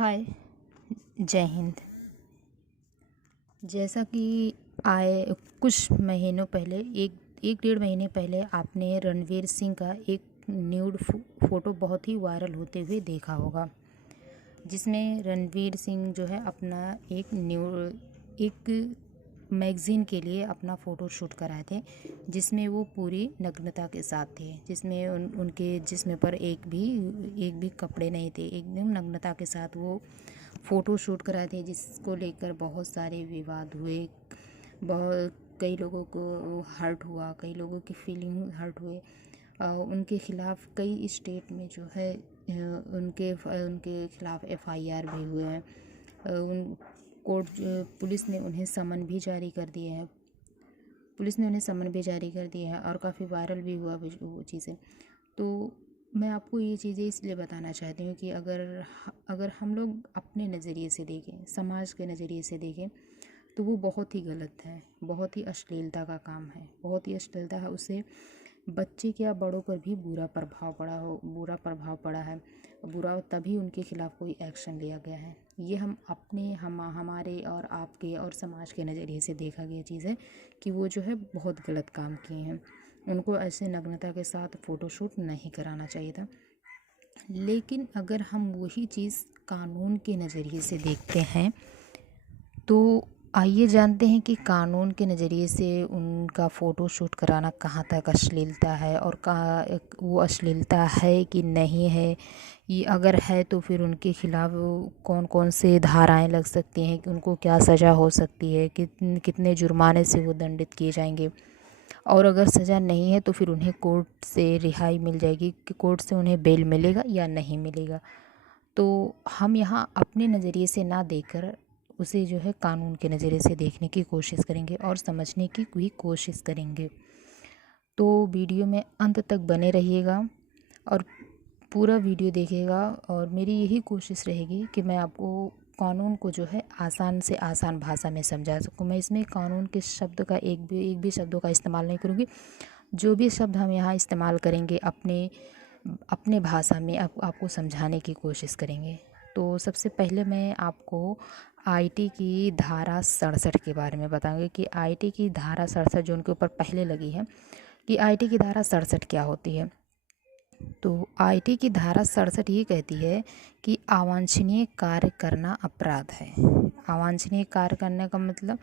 हाय, जय हिंद। जैसा कि आए कुछ महीनों पहले एक डेढ़ महीने पहले आपने रणवीर सिंह का एक न्यूड फ़ोटो बहुत ही वायरल होते हुए देखा होगा, जिसमें रणवीर सिंह जो है अपना एक मैगज़ीन के लिए अपना फ़ोटो शूट कराए थे, जिसमें वो पूरी नग्नता के साथ थे, जिसमें उनके जिस्म पर एक भी कपड़े नहीं थे, एकदम नग्नता के साथ वो फ़ोटो शूट कराए थे, जिसको लेकर बहुत सारे विवाद हुए। बहुत कई लोगों को हर्ट हुआ, कई लोगों की फीलिंग हर्ट हुए। उनके ख़िलाफ़ कई स्टेट में जो है उनके ख़िलाफ़ एफआईआर भी हुए हैं। उन कोर्ट पुलिस ने उन्हें समन भी जारी कर दिए हैं और काफ़ी वायरल भी हुआ वो चीज़ें। तो मैं आपको ये चीज़ें इसलिए बताना चाहती हूँ कि अगर हम लोग अपने नज़रिए से देखें, समाज के नज़रिए से देखें, तो वो बहुत ही गलत है, बहुत ही अश्लीलता का काम है, बहुत ही अश्लीलता है। उससे बच्चे क्या बड़ों पर भी बुरा प्रभाव पड़ा है। तभी उनके खिलाफ़ कोई एक्शन लिया गया है। ये हमारे और आपके और समाज के नज़रिए से देखा गया चीज़ है कि वो जो है बहुत गलत काम किए हैं। उनको ऐसे नग्नता के साथ फ़ोटोशूट नहीं कराना चाहिए था। लेकिन अगर हम वही चीज़ कानून के नज़रिए से देखते हैं, तो आइए जानते हैं कि कानून के नज़रिए से उनका फ़ोटो शूट कराना कहाँ तक अश्लीलता है और वो अश्लीलता है कि नहीं है। ये अगर है तो फिर उनके ख़िलाफ़ कौन कौन से धाराएं लग सकती हैं, कि उनको क्या सज़ा हो सकती है, कितने जुर्माने से वो दंडित किए जाएंगे। और अगर सज़ा नहीं है तो फिर उन्हें कोर्ट से रिहाई मिल जाएगी, कि कोर्ट से उन्हें बेल मिलेगा या नहीं मिलेगा। तो हम यहाँ अपने नज़रिए से ना देखकर उसे जो है कानून के नज़रिए से देखने की कोशिश करेंगे और समझने की भी कोशिश करेंगे। तो वीडियो में अंत तक बने रहिएगा और पूरा वीडियो देखिएगा, और मेरी यही कोशिश रहेगी कि मैं आपको कानून को जो है आसान से आसान भाषा में समझा सकूं। मैं इसमें कानून के शब्द का एक भी शब्दों का इस्तेमाल नहीं करूँगी। जो भी शब्द हम यहाँ इस्तेमाल करेंगे अपने भाषा में आपको समझाने की कोशिश करेंगे। तो सबसे पहले मैं आपको आईटी की धारा 67 के बारे में बताऊंगी कि आईटी की धारा 67 जो उनके ऊपर पहले लगी है, कि आईटी की धारा 67 क्या होती है। तो आईटी की धारा 67 ये कहती है कि अवांछनीय कार्य करना अपराध है। अवांछनीय कार्य करने का मतलब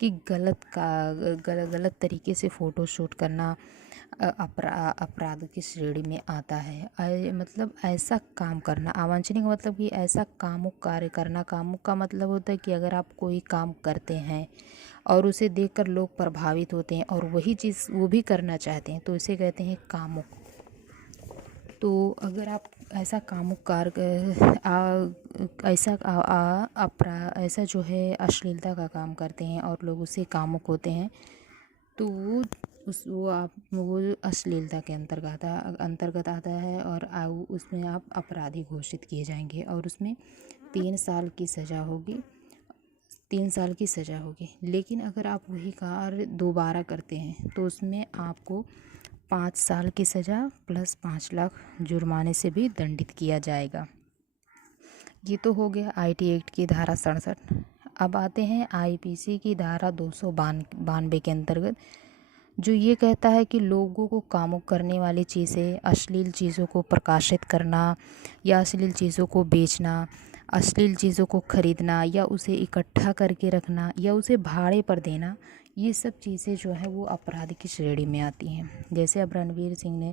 कि गलत तरीके से फ़ोटो शूट करना अपराध की श्रेणी में आता है। मतलब ऐसा काम करना, अवांछनीय का मतलब कि ऐसा कामुक कार्य करना। कामुक का मतलब होता है कि अगर आप कोई काम करते हैं और उसे देखकर लोग प्रभावित होते हैं और वही चीज़ वो भी करना चाहते हैं, तो इसे कहते हैं कामुक। तो अगर आप ऐसा कामुक कार्य ऐसा जो है अश्लीलता का काम करते हैं और लोग उससे कामुक होते हैं, तो वो अश्लीलता के अंतर्गत आता है और उसमें आप अपराधी घोषित किए जाएंगे और उसमें 3 साल की सज़ा होगी। लेकिन अगर आप वही कार्य दोबारा करते हैं तो उसमें आपको 5 साल की सज़ा प्लस 5 लाख जुर्माने से भी दंडित किया जाएगा। ये तो हो गया आईटी एक्ट की धारा 67। अब आते हैं आईपीसी की धारा 292 के अंतर्गत, जो ये कहता है कि लोगों को कामुक करने वाली चीज़ें, अश्लील चीज़ों को प्रकाशित करना या अश्लील चीज़ों को बेचना, अश्लील चीज़ों को खरीदना या उसे इकट्ठा करके रखना या उसे भाड़े पर देना, ये सब चीज़ें जो है वो अपराध की श्रेणी में आती हैं। जैसे अब रणवीर सिंह ने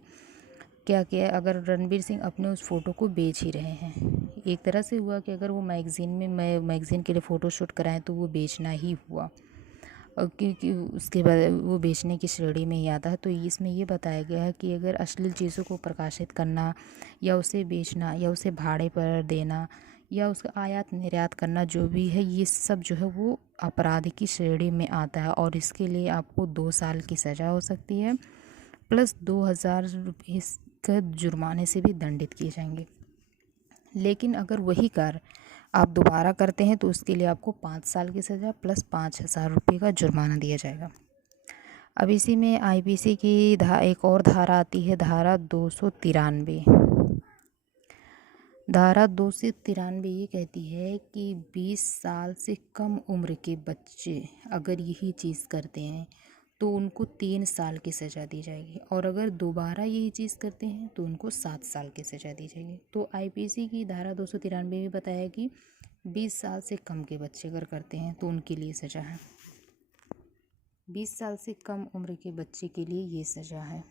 क्या किया, अगर रणवीर सिंह अपने उस फ़ोटो को बेच ही रहे हैं, एक तरह से हुआ कि अगर वो मैगज़ीन के लिए फ़ोटो शूट कराएं तो वो बेचना ही हुआ, और क्योंकि उसके बाद वो बेचने की श्रेणी में ही आता है। तो इसमें ये बताया गया है कि अगर अश्लील चीज़ों को प्रकाशित करना या उसे बेचना या उसे भाड़े पर देना या उसका आयात निर्यात करना जो भी है, ये सब जो है वो अपराध की श्रेणी में आता है और इसके लिए आपको 2 साल की सज़ा हो सकती है प्लस 2000 रुपये का जुर्माने से भी दंडित किए जाएंगे। लेकिन अगर वही कार्य आप दोबारा करते हैं तो उसके लिए आपको 5 साल की सज़ा प्लस 5000 रुपये का जुर्माना दिया जाएगा। अब इसी में आईपीसी की एक और धारा आती है, धारा 293। धारा 293 ये कहती है कि 20 साल से कम उम्र के बच्चे अगर यही चीज़ करते हैं तो उनको 3 साल की सज़ा दी जाएगी, और अगर दोबारा यही चीज़ करते हैं तो उनको 7 साल की सज़ा दी जाएगी। तो आईपीसी की धारा 293 में बताया कि 20 साल से कम के बच्चे अगर करते हैं तो उनके लिए सज़ा है। 20 साल से कम उम्र के बच्चे के लिए ये सज़ा है।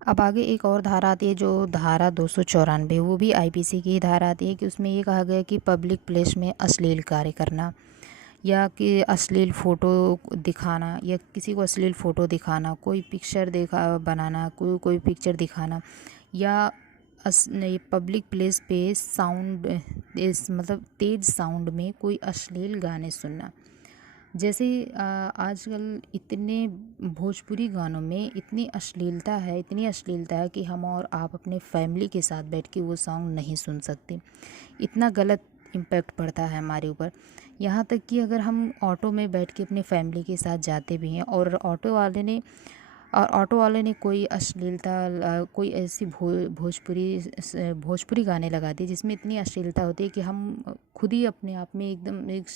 अब आगे एक और धारा आती है जो धारा 294, वो भी आईपीसी की धारा आती है कि उसमें ये कहा गया है कि पब्लिक प्लेस में अश्लील कार्य करना या कि अश्लील फ़ोटो दिखाना या किसी को अश्लील फ़ोटो दिखाना, कोई पिक्चर बनाना, कोई पिक्चर दिखाना, या पब्लिक प्लेस पे साउंड मतलब तेज़ साउंड में कोई अश्लील गाने सुनना। जैसे आजकल इतने भोजपुरी गानों में इतनी अश्लीलता है कि हम और आप अपने फैमिली के साथ बैठ के वो सॉन्ग नहीं सुन सकते। इतना गलत इम्पैक्ट पड़ता है हमारे ऊपर। यहाँ तक कि अगर हम ऑटो में बैठ के अपने फैमिली के साथ जाते भी हैं और ऑटो वाले ने कोई कोई ऐसी भोजपुरी गाने लगा दिए जिसमें इतनी अश्लीलता होती है कि हम खुद ही अपने आप में एकदम एक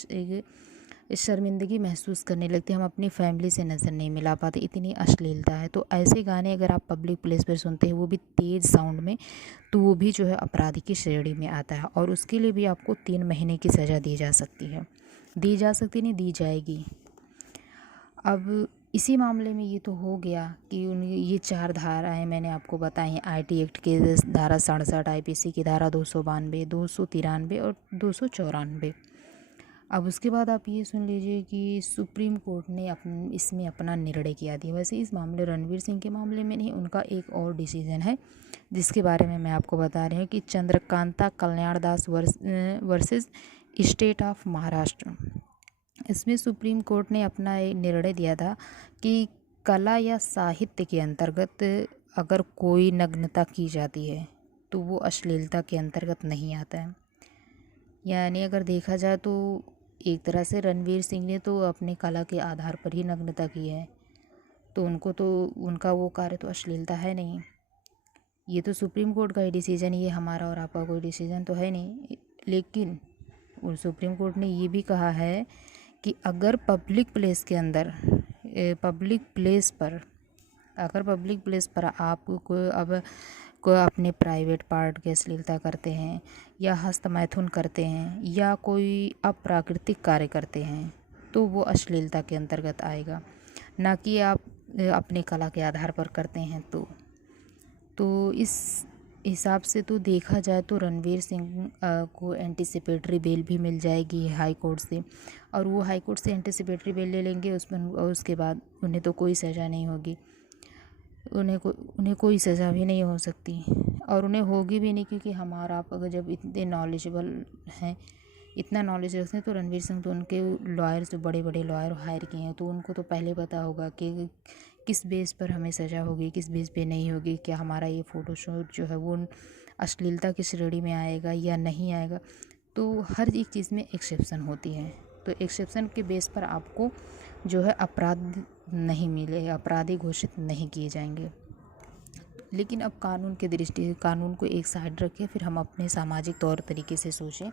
शर्मिंदगी महसूस करने लगते हैं। हम अपनी फैमिली से नज़र नहीं मिला पाते, इतनी अश्लीलता है। तो ऐसे गाने अगर आप पब्लिक प्लेस पर सुनते हैं, वो भी तेज़ साउंड में, तो वो भी जो है अपराधी की श्रेणी में आता है, और उसके लिए भी आपको 3 महीने की सज़ा दी जा सकती है। नहीं, दी जाएगी। अब इसी मामले में ये तो हो गया कि ये 4 धाराएँ मैंने आपको बताई हैं। आईटी एक्ट की धारा 67, आईपीसी की धारा 292, 293 और 294। अब उसके बाद आप ये सुन लीजिए कि सुप्रीम कोर्ट ने इसमें अपना निर्णय किया दिया। वैसे इस मामले रणवीर सिंह के मामले में नहीं, उनका एक और डिसीजन है जिसके बारे में मैं आपको बता रही हूँ कि चंद्रकांता कल्याण दास वर्सेस स्टेट ऑफ महाराष्ट्र। इसमें सुप्रीम कोर्ट ने अपना एक निर्णय दिया था कि कला या साहित्य के अंतर्गत अगर कोई नग्नता की जाती है तो वो अश्लीलता के अंतर्गत नहीं आता है। यानी अगर देखा जाए तो एक तरह से रणवीर सिंह ने तो अपनी कला के आधार पर ही नग्नता की है, तो उनका वो कार्य तो अश्लीलता है नहीं। ये तो सुप्रीम कोर्ट का ही डिसीजन, ये हमारा और आपका कोई डिसीजन तो है नहीं। लेकिन सुप्रीम कोर्ट ने ये भी कहा है कि अगर पब्लिक प्लेस के अंदर अगर पब्लिक प्लेस पर आप कोई अपने प्राइवेट पार्ट की अश्लीलता करते हैं या हस्तमैथुन करते हैं या कोई अप्राकृतिक कार्य करते हैं तो वो अश्लीलता के अंतर्गत आएगा, ना कि आप अपने कला के आधार पर करते हैं तो इस हिसाब से तो देखा जाए तो रणवीर सिंह को एंटीसिपेटरी बेल भी मिल जाएगी हाई कोर्ट से, और वो हाई कोर्ट से एंटीसिपेटरी बेल ले लेंगे और उसके बाद उन्हें तो कोई सज़ा नहीं होगी, उन्हें कोई सज़ा भी नहीं हो सकती, और उन्हें होगी भी नहीं, क्योंकि हमारा आप अगर जब इतने नॉलेजेबल हैं, इतना नॉलेज रखते हैं, तो रणवीर सिंह तो उनके लॉयर जो बड़े बड़े लॉयर हायर किए हैं तो उनको तो पहले पता होगा कि किस बेस पर हमें सज़ा होगी, किस बेस पे नहीं होगी, क्या हमारा ये फ़ोटोशूट जो है वो अश्लीलता की श्रेणी में आएगा या नहीं आएगा। तो हर एक चीज़ में एक्सेप्शन होती है, तो एक्सेप्शन के बेस पर आपको जो है अपराध नहीं मिले, अपराधी घोषित नहीं किए जाएंगे। लेकिन अब कानून की दृष्टि से कानून को एक साइड रखें, फिर हम अपने सामाजिक तौर तरीके से सोचें,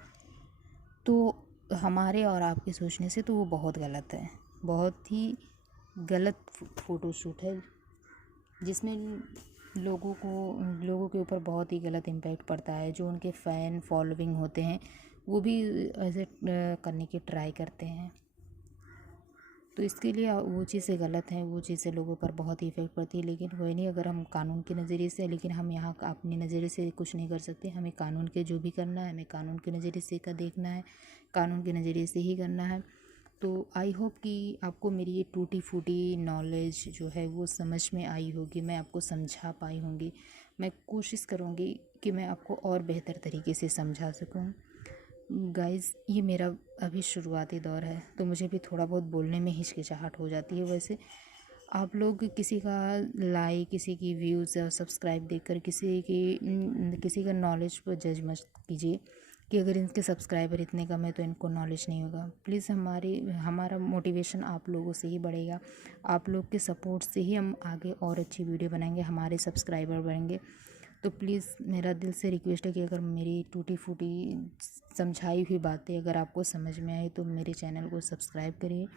तो हमारे और आपके सोचने से तो वो बहुत गलत है, बहुत ही गलत फ़ोटोशूट है, जिसमें लोगों के ऊपर बहुत ही गलत इम्पैक्ट पड़ता है। जो उनके फ़ैन फॉलोइंग होते हैं वो भी ऐसे करने की ट्राई करते हैं, तो इसके लिए वो चीज़ें गलत हैं, वो चीज़ें लोगों पर बहुत ही इफ़ेक्ट पड़ती है। लेकिन कोई नहीं, अगर हम कानून के नज़रिए से, लेकिन हम यहाँ अपने नज़रिए से कुछ नहीं कर सकते, हमें कानून के जो भी करना है हमें कानून के नज़रिए से का देखना है, कानून के नज़रिए से ही करना है। तो आई होप कि आपको मेरी ये टूटी फूटी नॉलेज जो है वो समझ में आई होगी, मैं आपको समझा पाई होंगी। मैं कोशिश करूँगी कि मैं आपको और बेहतर तरीके से समझा सकूँ। गाइज़, ये मेरा अभी शुरुआती दौर है तो मुझे भी थोड़ा बहुत बोलने में हिचकिचाहट हो जाती है। वैसे आप लोग किसी का लाइक, किसी की व्यूज़ और सब्सक्राइब देखकर किसी का नॉलेज पर जज मत कीजिए कि अगर इनके सब्सक्राइबर इतने कम है तो इनको नॉलेज नहीं होगा। प्लीज़ हमारा मोटिवेशन आप लोगों से ही बढ़ेगा, आप लोग के सपोर्ट से ही हम आगे और अच्छी वीडियो बनाएंगे, हमारे सब्सक्राइबर बढ़ेंगे। तो प्लीज़ मेरा दिल से रिक्वेस्ट है कि अगर मेरी टूटी फूटी समझाई हुई बातें अगर आपको समझ में आए तो मेरे चैनल को सब्सक्राइब करिए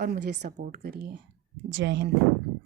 और मुझे सपोर्ट करिए। जय हिंद।